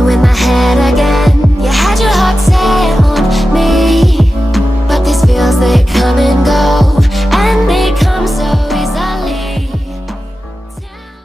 messing with my head again. You had your heart set on me, but these feels, they come and go, and they come so easily. Tell me.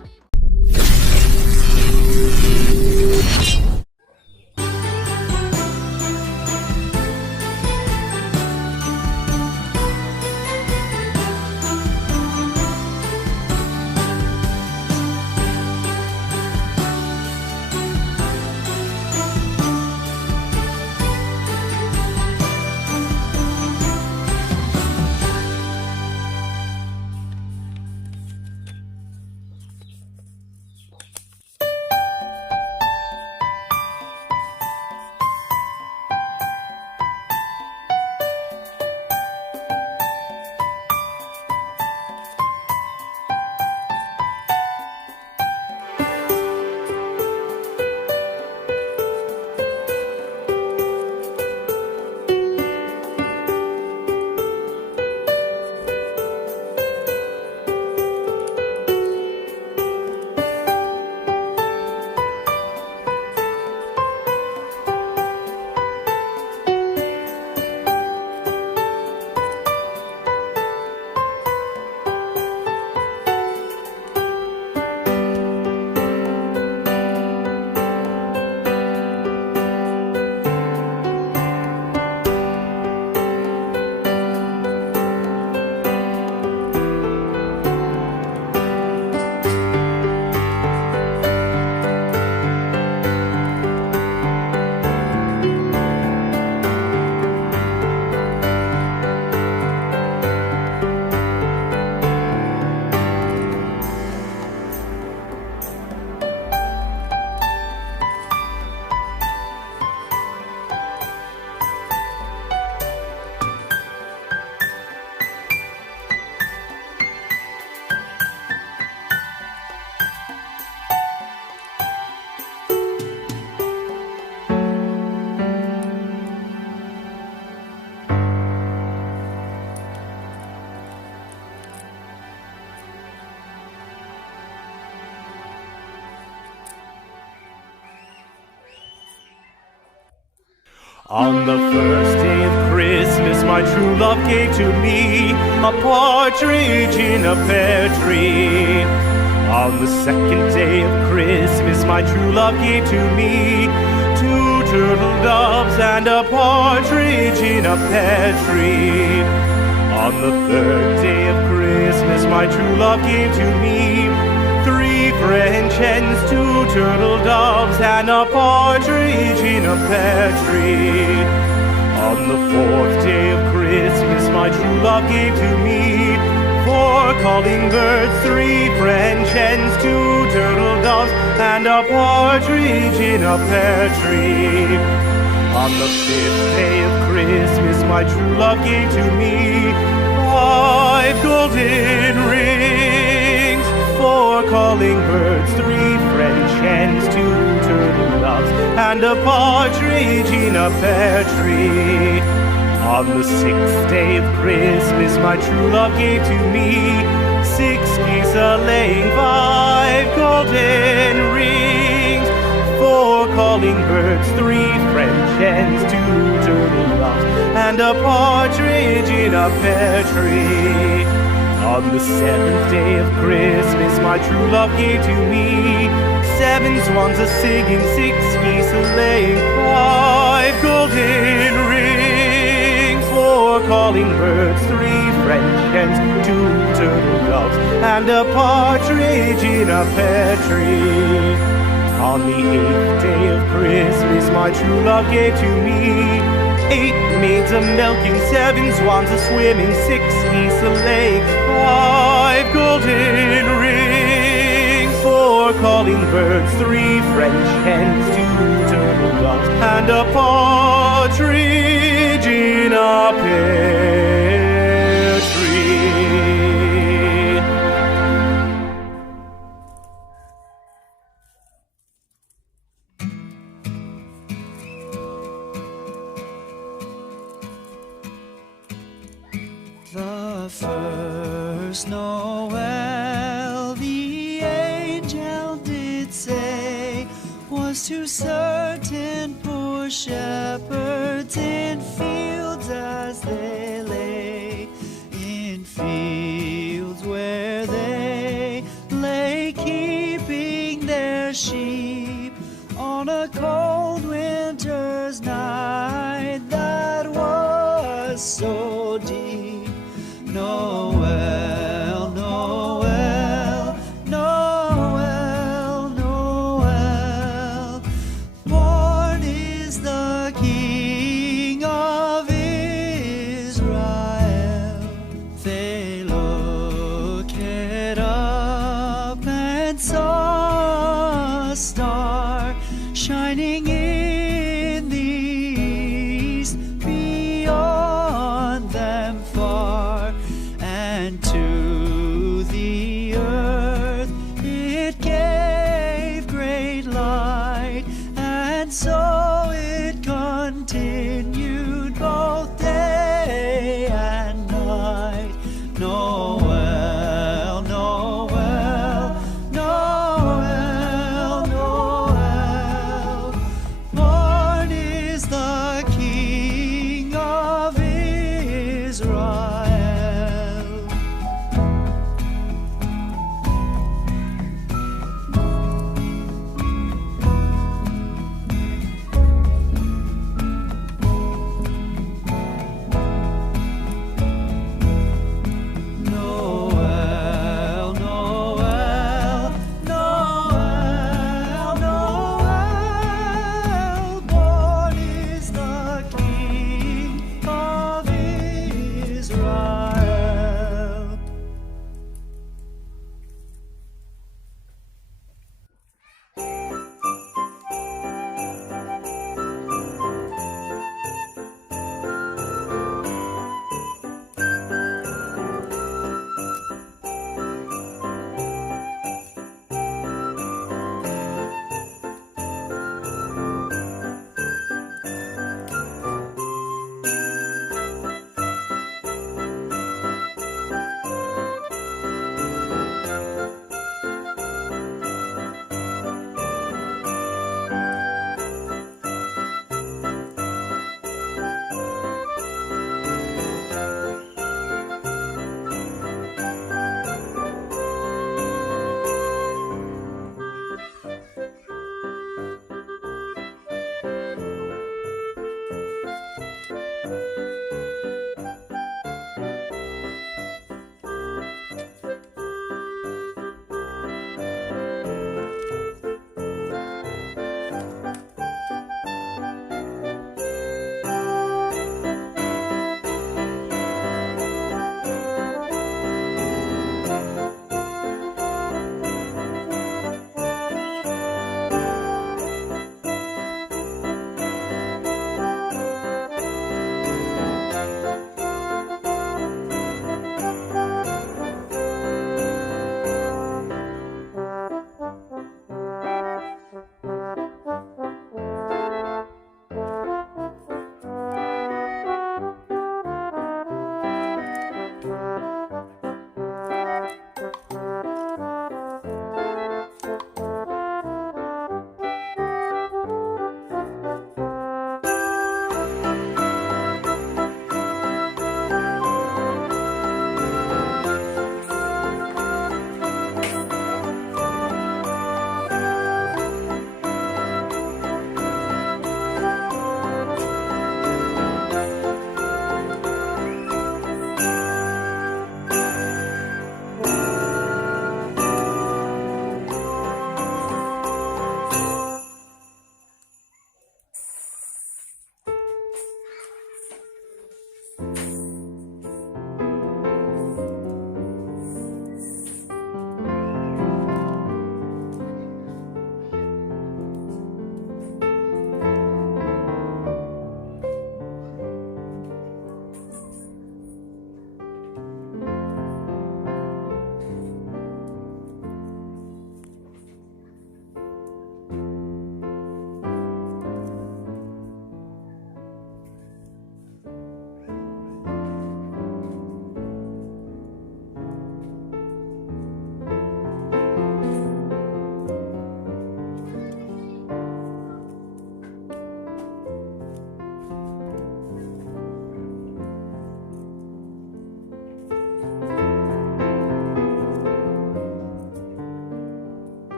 On the first day of Christmas, my true love gave to me a partridge in a pear tree. On the second day of Christmas, my true love gave to me two turtle doves and a partridge in a pear tree. On the third day of Christmas, my true love gave to me three French hens, two turtle doves, and a partridge in a pear tree. On the fourth day of Christmas, my true love gave to me four calling birds, three French hens, two turtle doves, and a partridge in a pear tree. On the fifth day of Christmas, my true love gave to me five golden rings, four calling birds, three French hens, two turtle doves, and a partridge in a pear tree. On the sixth day of Christmas, my true love gave to me six geese a-laying, five golden rings, four calling birds, three French hens, two turtle doves, and a partridge in a pear tree. On the seventh day of Christmas, my true love gave to me seven swans a-singing, six geese a-laying, five golden rings, four calling birds, three French hens, two turtle doves, and a partridge in a pear tree. On the eighth day of Christmas, my true love gave to me eight maids a-milking, seven swans a-swimming, six geese a-laying, five golden rings, four calling birds, three French hens, two turtle doves, and a partridge in a pear tree. The first Noel, the angel did say, was to certain poor shepherds in fields as they lay, in fields where they lay keeping their sheep on a cold winter's night that was so deep. Noel, Noel, Noel, Noel, born is the King of Israel. They looked up and saw a star shining in